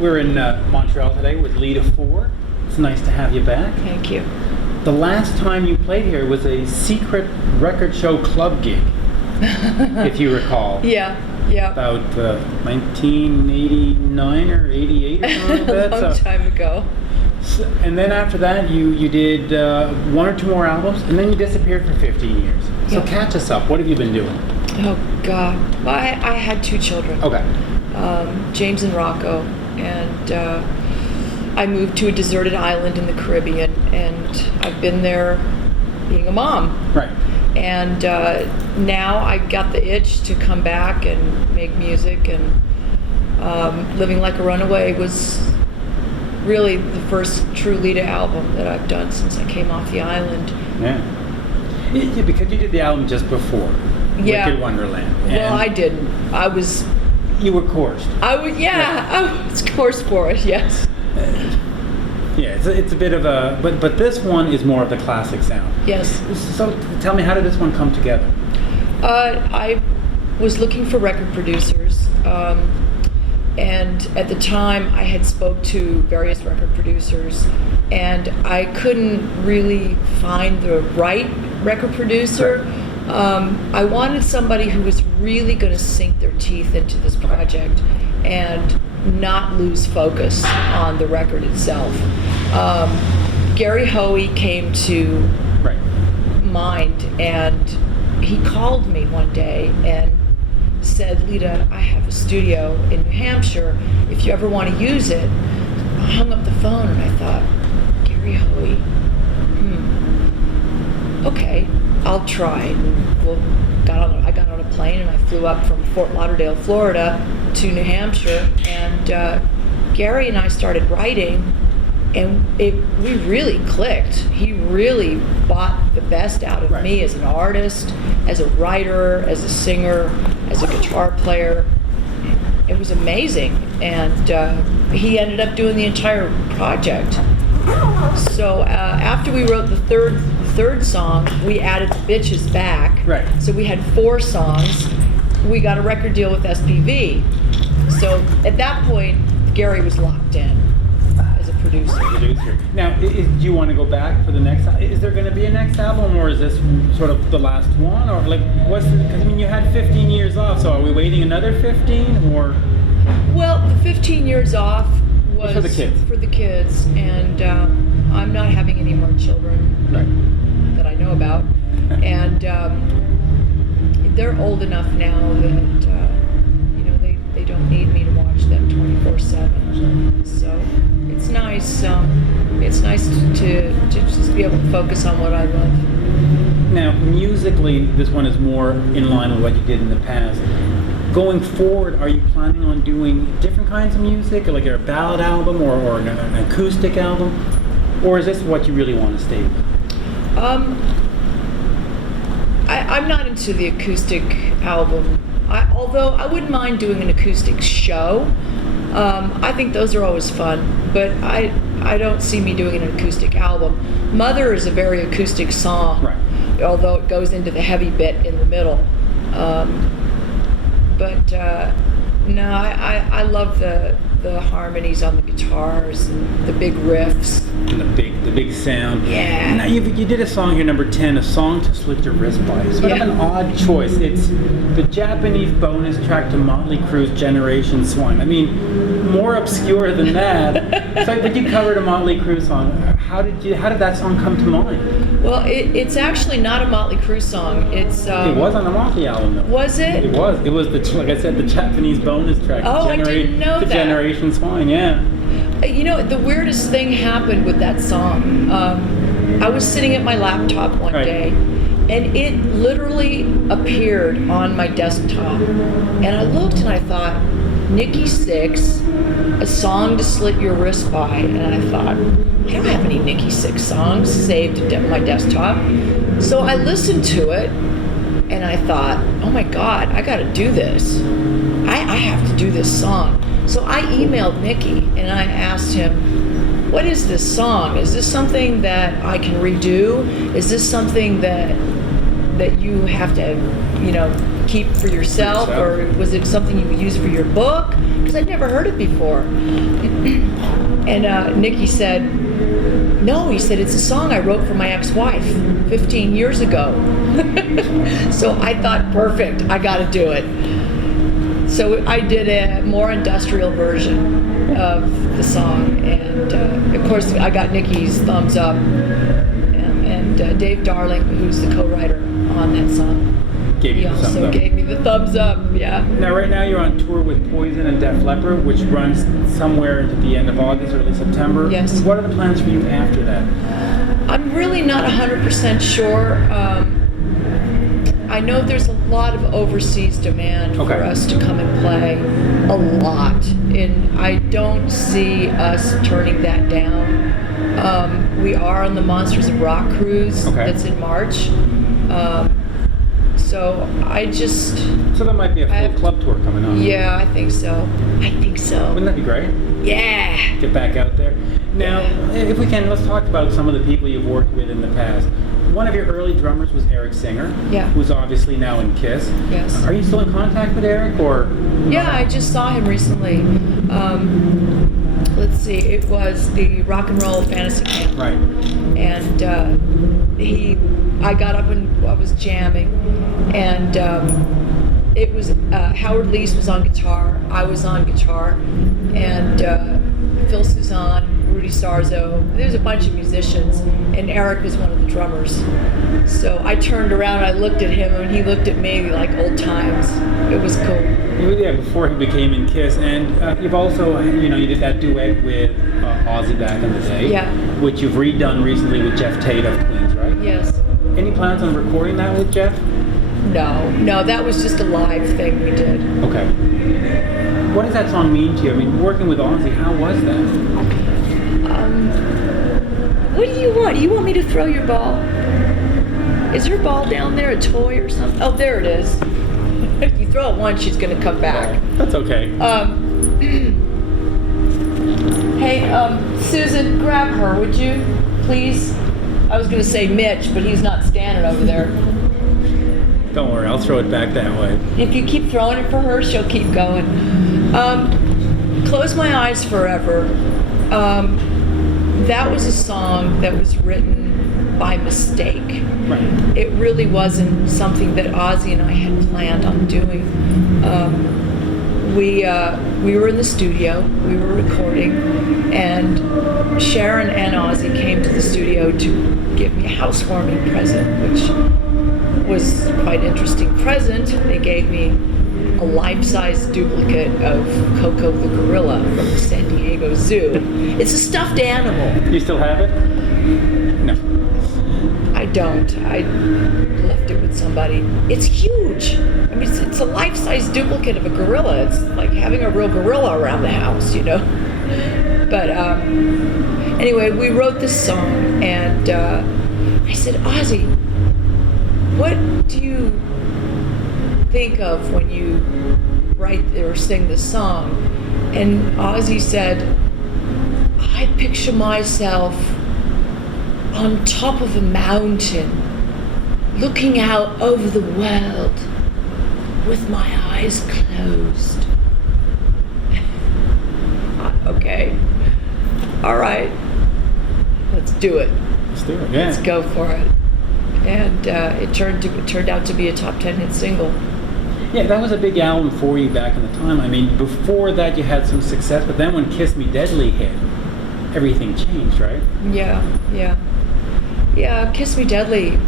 We're in Montreal today with LITA FORD. It's nice to have you back. Thank you. The last time you played here was a secret record show club gig, if you recall. Yeah. About 1989 or 88 or something like that. A long time ago. And then after that, you did one or two more albums, and then you disappeared for 15 years. So catch us up. What have you been doing? Oh, God. Well, I had two children. Okay. James and Rocco. And I moved to a deserted island in the Caribbean, and I've been there being a mom. Right. And now I got the itch to come back and make music, and Living Like a Runaway was really the first true LITA album that I've done since I came off the island. Yeah, because you did the album just before Wicked Wonderland. Well, I didn't. You were coerced. I was coerced for it, yes. Yeah, it's a bit of a, but this one is more of the classic sound. Yes. So tell me, how did this one come together? I was looking for record producers, and at the time I had spoke to various record producers, and I couldn't really find the right record producer. I wanted somebody who was really going to sink their teeth into this project and not lose focus on the record itself. Gary Hoey came to mind, and he called me one day and said, "LITA, I have a studio in New Hampshire. If you ever want to use it." I hung up the phone and I thought, Gary Hoey, okay, I'll try. And I got on a plane and I flew up from Fort Lauderdale, Florida to New Hampshire, and Gary and I started writing, and we really clicked. He really bought the best out of me as an artist, as a writer, as a singer, as a guitar player. It was amazing, and he ended up doing the entire project. So after we wrote the third song, we added the bitches back. Right. So we had 4 songs. We got a record deal with SPV. So at that point, Gary was locked in as a producer. Now, do you want to go back for the next? Is there going to be a next album, or is this sort of the last one, or like what's? Because I mean, you had 15 years off, so are we waiting another 15, or? Well, the 15 years off was for the kids. For the kids, and I'm not having any more children that I know about, and they're old enough now that they don't need me to watch them 24/7. So it's nice. It's nice to just be able to focus on what I love. Now, musically, this one is more in line with what you did in the past. Going forward, are you planning on doing different kinds of music, like a ballad album or an acoustic album, or is this what you really want to stay with? I'm not into the acoustic album. Although I wouldn't mind doing an acoustic show. I think those are always fun, but I don't see me doing an acoustic album. Mother is a very acoustic song, although it goes into the heavy bit in the middle. No, I love the harmonies on the guitars and the big riffs. And the big sound. Yeah. Now you did a song here, number 10, a song to slit your wrist by. It's sort of an odd choice. It's the Japanese bonus track to Motley Crue's Generation Swine. I mean, more obscure than that. But you covered a Motley Crue song. How did that song come to mind? Well, it's actually not a Motley Crue song. It was on the Motley album, though. Was it? It was. It was like I said, the Japanese bonus track. Oh, I didn't know that. Generation Swine, yeah. The weirdest thing happened with that song. I was sitting at my laptop one day, and it literally appeared on my desktop. And I looked and I thought, Nikki Sixx, a song to slit your wrist by. And I thought, I don't have any Nikki Sixx songs saved at my desktop. So I listened to it, and I thought, oh my God, I gotta do this. I have to do this song. So I emailed Nikki and I asked him, what is this song? Is this something that I can redo? Is this something that that you have to, keep for yourself, or was it something you would use for your book? Because I'd never heard it before. And Nicky said, no, he said, it's a song I wrote for my ex-wife 15 years ago. So I thought, perfect, I got to do it. So I did a more industrial version of the song, and of course I got Nicky's thumbs up, and Dave Darling, who's the co-writer on that song, he also gave me the thumbs up. Yeah. Now, right now you're on tour with Poison and Def Leppard, which runs somewhere into the end of August, early September. Yes. What are the plans for you after that? I'm really not 100% sure. I know there's a lot of overseas demand for us to come and play, a lot, and I don't see us turning that down. We are on the Monsters of Rock cruise that's in March. So there might be a full club tour coming on. Yeah, I think so. Wouldn't that be great? Yeah. Get back out there. Now, if we can, let's talk about some of the people you've worked with in the past. One of your early drummers was Eric Singer, who's obviously now in Kiss. Yes. Are you still in contact with Eric, or? Yeah, I just saw him recently. Let's see, it was the Rock and Roll Fantasy Camp. Right. And I got up and I was jamming, and it was Howard Leese was on guitar, I was on guitar, and Phil Suzanne, Rudy Sarzo. There was a bunch of musicians, and Eric was one of the drummers. So I turned around, I looked at him, and he looked at me like old times. It was cool. Yeah, before he became in Kiss, and you've also, you did that duet with Ozzy back in the day, which you've redone recently with Jeff Tate of Queens, right? Yes. Any plans on recording that with Jeff? No, that was just a live thing we did. Okay. What does that song mean to you? I mean, working with Ozzy, how was that? What do you want? You want me to throw your ball? Is her ball down there, a toy or something? Oh, there it is. If you throw it once, she's going to come back. That's okay. Hey, Susan, grab her, would you, please? I was going to say Mitch, but he's not standing over there. Don't worry, I'll throw it back that way. If you keep throwing it for her, she'll keep going. Close My Eyes Forever. That was a song that was written by mistake. Right. It really wasn't something that Ozzy and I had planned on doing. We were in the studio, we were recording, and Sharon and Ozzy came to the studio to give me a housewarming present, which was quite an interesting present. They gave me a life-size duplicate of Coco the gorilla from the San Diego Zoo. It's a stuffed animal. You still have it? No. I don't. I left it with somebody. It's huge. I mean, it's a life-size duplicate of a gorilla. It's like having a real gorilla around the house, But anyway, we wrote this song, and I said, Ozzy, what do you think of when you write or sing this song? And Ozzy said, I picture myself on top of a mountain, looking out over the world with my eyes closed. Okay. All right. Let's do it. Let's do it. Yeah. Let's go for it. And it turned out to be a top 10 hit single. Yeah, that was a big album for you back in the time. I mean, before that you had some success, but then when Kiss Me Deadly hit, everything changed, right? Yeah. Kiss Me Deadly,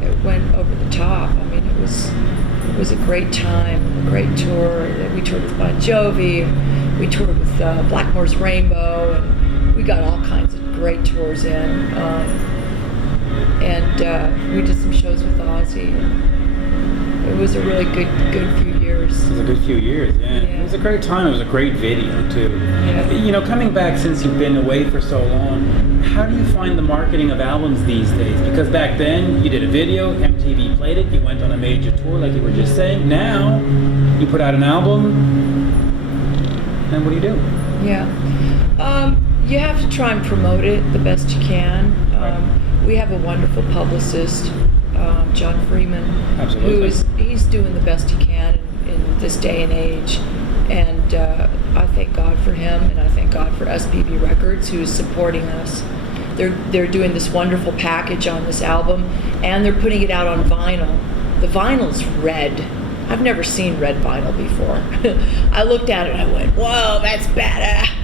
it went over the top. I mean, it was a great time, a great tour. We toured with Bon Jovi, we toured with Blackmore's Rainbow, and we got all kinds of great tours in. And we did some shows with Ozzy. It was a really good few years. It was a good few years, yeah. It was a great time. It was a great video, too. Yeah. Coming back since you've been away for so long, how do you find the marketing of albums these days? Because back then, you did a video, MTV played it, you went on a major tour, like you were just saying. Now, you put out an album, and what do you do? Yeah. You have to try and promote it the best you can. we have a wonderful publicist, John Freeman, Absolutely. he's doing the best he can in this day and age. And I thank God for him, and I thank God for SPV Records, who is supporting us. They're doing this wonderful package on this album, and they're putting it out on vinyl. The vinyl's red. I've never seen red vinyl before. I looked at it and I went, whoa, that's badass.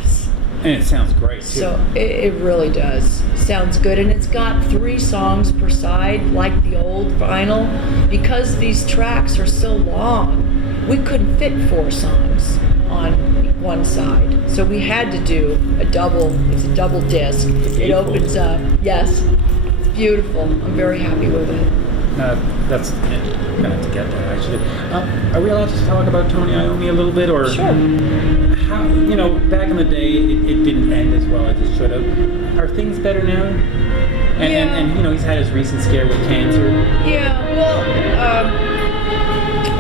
And it sounds great, too. So it really does. Sounds good. And it's got 3 songs per side, like the old vinyl. Because these tracks are so long, we couldn't fit 4 songs on one side. So we had to do it's a double disc. It opens up. Yes. It's beautiful. I'm very happy with it. That's I'm gonna have to get that actually. Are we allowed to talk about Tony Iommi a little bit, or Sure. how, back in the day it didn't end as well as it should have. Are things better now? And he's had his recent scare with cancer. Yeah, well,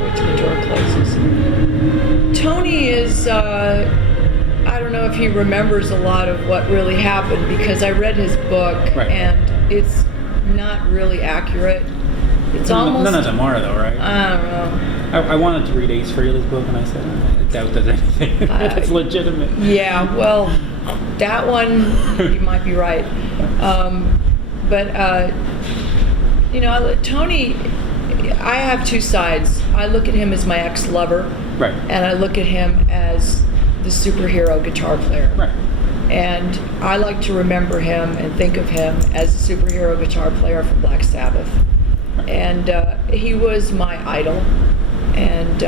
wait till the door closes. Tony is, I don't know if he remembers a lot of what really happened, because I read his book, Right. and it's not really accurate. It's almost... None of them are, though, right? I don't know. I wanted to read Ace Frehley's book, and I said, I doubt there's anything that's legitimate. Yeah, well, that one, you might be right. Tony, I have 2 sides. I look at him as my ex-lover, Right. and I look at him as the superhero guitar player. Right. And I like to remember him and think of him as a superhero guitar player for Black Sabbath. And he was my idol, and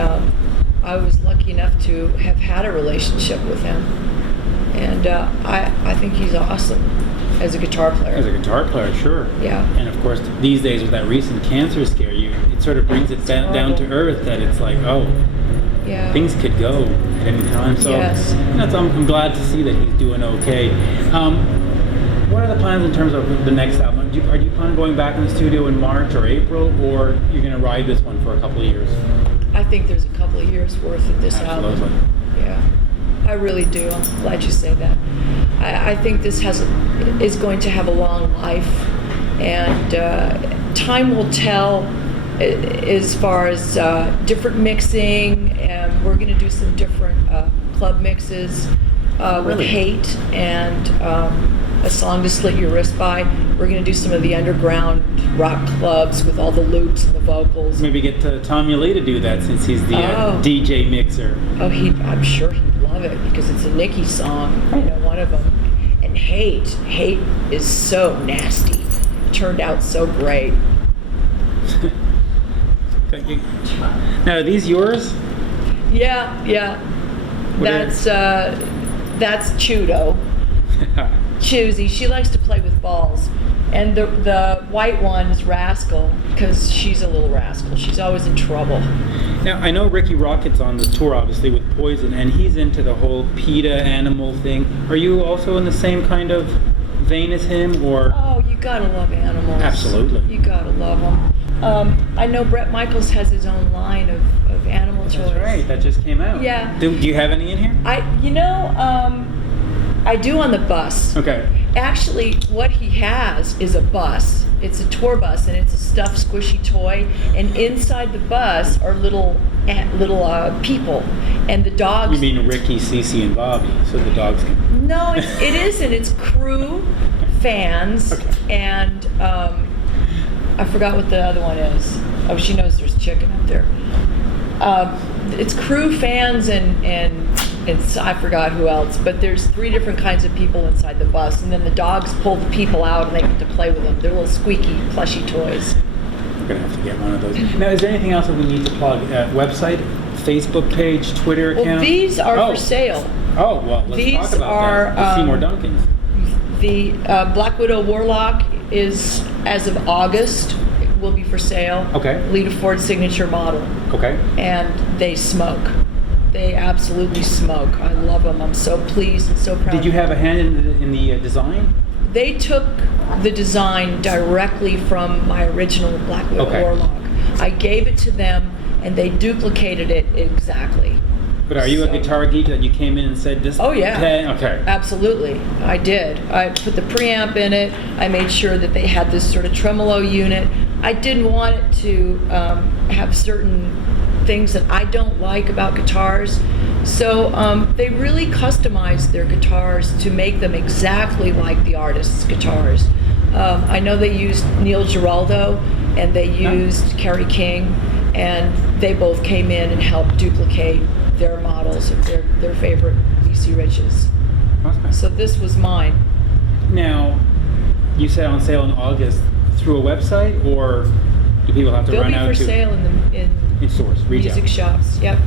I was lucky enough to have had a relationship with him. And I think he's awesome as a guitar player. As a guitar player, sure. Yeah. And of course, these days with that recent cancer scare, it sort of brings it down to earth that it's like, Yeah. things could go at any time. So, Yes. So I'm glad to see that he's doing okay. What are the plans in terms of the next album? Are you planning on going back in the studio in March or April, or you're going to ride this one for a couple of years? I think there's a couple of years worth of this Absolutely. album. Yeah, I really do. I'm glad you say that. I think this is going to have a long life, and time will tell as far as different mixing, and we're going to do some different club mixes with Really? Hate and a song to slit your wrist by. We're going to do some of the underground rock clubs with all the loops and the vocals. Maybe get Tommy Lee to do that, since he's the DJ mixer. Oh, I'm sure he'd love it, because it's a Nicky song, one of them. And Hate is so nasty. Turned out so great. Now, are these yours? Yeah. What is- That's Chudo. Choosy. She likes to play with balls. And the white one is Rascal, because she's a little rascal. She's always in trouble. Now, I know Ricky Rocket's on the tour, obviously, with Poison, and he's into the whole PETA animal thing. Are you also in the same kind of vein as him, or? Oh, you gotta love animals. Absolutely. You gotta love them. I know Bret Michaels has his own line of animal toys. That's right, that just came out. Yeah. Do you have any in here? I do on the bus. Okay. Actually, what he has is a bus. It's a tour bus, and it's a stuffed squishy toy. And inside the bus are little people, and the dogs. You mean Ricky, Cece, and Bobby, so the dogs can. No, it isn't. It's Crue fans, Okay. and I forgot what the other one is. Oh, she knows there's chicken up there. It's Crue fans and I forgot who else, but there's 3 different kinds of people inside the bus, and then the dogs pull the people out and they get to play with them. They're little squeaky, plushy toys. We're gonna have to get one of those. Now, is there anything else that we need to plug? Website, Facebook page, Twitter account? Well, these are for sale. Oh, well, let's These talk about are, that. Seymour Duncan's. The Black Widow Warlock is, as of August, will be for sale. Okay. LITA Ford signature model. Okay. And they smoke. They absolutely smoke. I love them. I'm so pleased and so proud. Did you have a hand in the design? They took the design directly from my original Black Widow Okay. Warlock. I gave it to them, and they duplicated it exactly. But are you a So- guitar geek that you came in and said this? Oh, yeah. Okay. Absolutely, I did. I put the preamp in it. I made sure that they had this sort of tremolo unit. I didn't want it to have certain things that I don't like about guitars. So they really customized their guitars to make them exactly like the artist's guitars. I know they used Neil Giraldo and they used Kerry King, and they both came in and helped duplicate their models of their favorite BC Riches. Okay. So this was mine. Now, you said on sale in August through a website, or do people have to They'll run be out for to sale in stores, retail? music shops. Yep.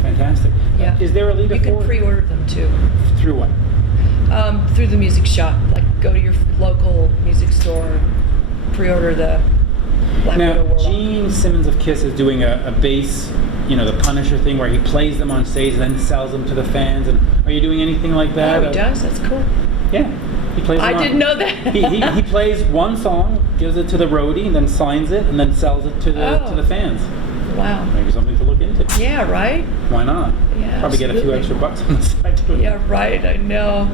Fantastic. Yeah. Is there a LITA You can FORD? pre-order them too. Through what? Through the music shop. Like go to your local music store, pre-order the Black Widow Now, Warlock. Gene Simmons of Kiss is doing a bass, the Punisher thing where he plays them on stage and then sells them to the fans. And are you doing anything like that? Oh, he does? That's cool. Yeah. He plays them I on- didn't know that. he plays one song, gives it to the roadie, and then signs it, and then sells it to the fans. Wow. Maybe something to look into. Yeah, right? Why not? Yeah, Probably get a few absolutely. extra bucks on the side too. Yeah, right. I know.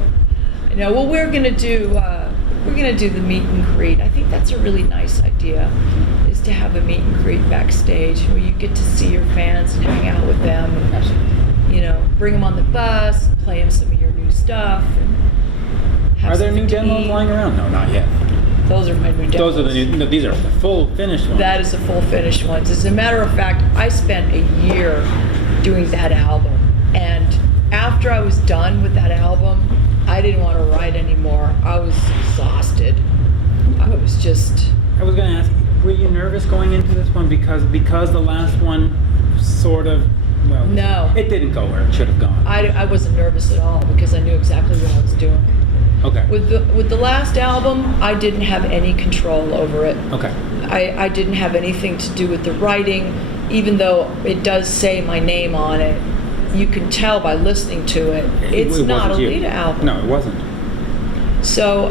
Well, we're gonna do the meet and greet. I think that's a really nice idea, is to have a meet and greet backstage where you get to see your fans and hang out with them. And, Absolutely. bring them on the bus, play them some of your new stuff. And have Are there new something to demos eat. lying around? No, not yet. Those are my new demos. Those are the new. No, these are the full finished ones. That is the full finished ones. As a matter of fact, I spent a year doing that album. And after I was done with that album, I didn't want to write anymore. I was exhausted. I was just... I was going to ask, were you nervous going into this one because the last one sort of, well, No. it didn't go where it should have gone. I wasn't nervous at all because I knew exactly what I was doing. Okay. With the last album, I didn't have any control over it. Okay. I didn't have anything to do with the writing, even though it does say my name on it. You can tell by listening to it. It's It not a wasn't you. LITA album. No, it wasn't. So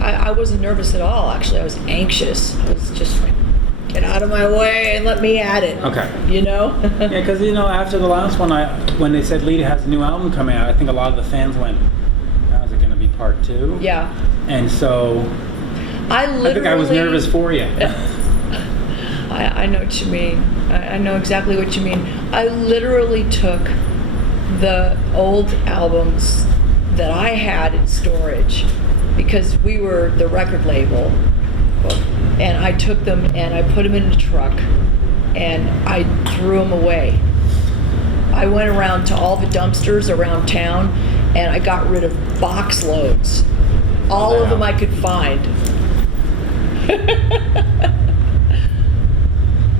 I wasn't nervous at all, actually. I was anxious. I was just like, get out of my way and let me at it. Okay. Yeah, Yeah, because after the last one, when they said LITA has a new album coming out, I think a lot of the fans went, "How's it going to be part 2?" Yeah. And so I think I was nervous for you. I know what you mean. I know exactly what you mean. I literally took the old albums that I had in storage because we were the record label, and I took them and I put them in a truck and I threw them away. I went around to all the dumpsters around town and I got rid of box loads. All of them I could find.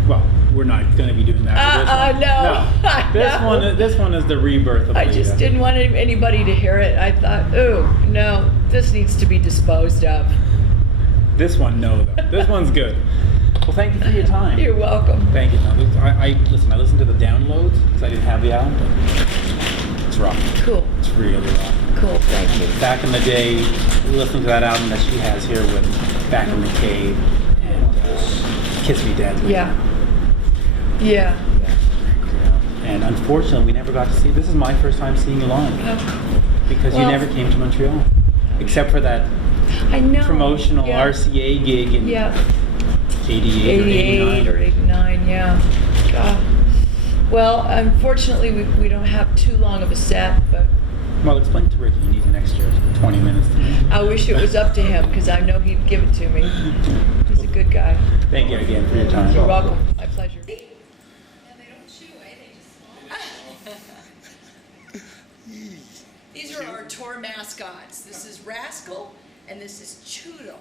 Well, we're not going to be doing that for this one. No. This one is the rebirth of I LITA. just didn't want anybody to hear it. I thought, oh, no, this needs to be disposed of. This one, no, though. This one's good. Well, thank you for your time. You're welcome. Thank you. I listened to the downloads because I didn't have the album, but it's rock. Cool. It's really rock. Cool, thank you. Back in the day, listening to that album that she has here with Back in the Cave and Kiss Me Deadly. Yeah. Yeah. And unfortunately, we never got to see. This is my first time seeing you live Oh, because you Well- never came to Montreal, except for that I know. promotional Yeah. RCA gig in Yeah. 88 or 89. Or 89, yeah. God. Well, unfortunately, we don't have too long of a set, but Well, explain to Ricky you need an extra 20 minutes. I wish it was up to him because I know he'd give it to me. He's a good guy. Thank you again for your time. You're welcome. My pleasure. These are our tour mascots. This is Rascal and this is Chudo.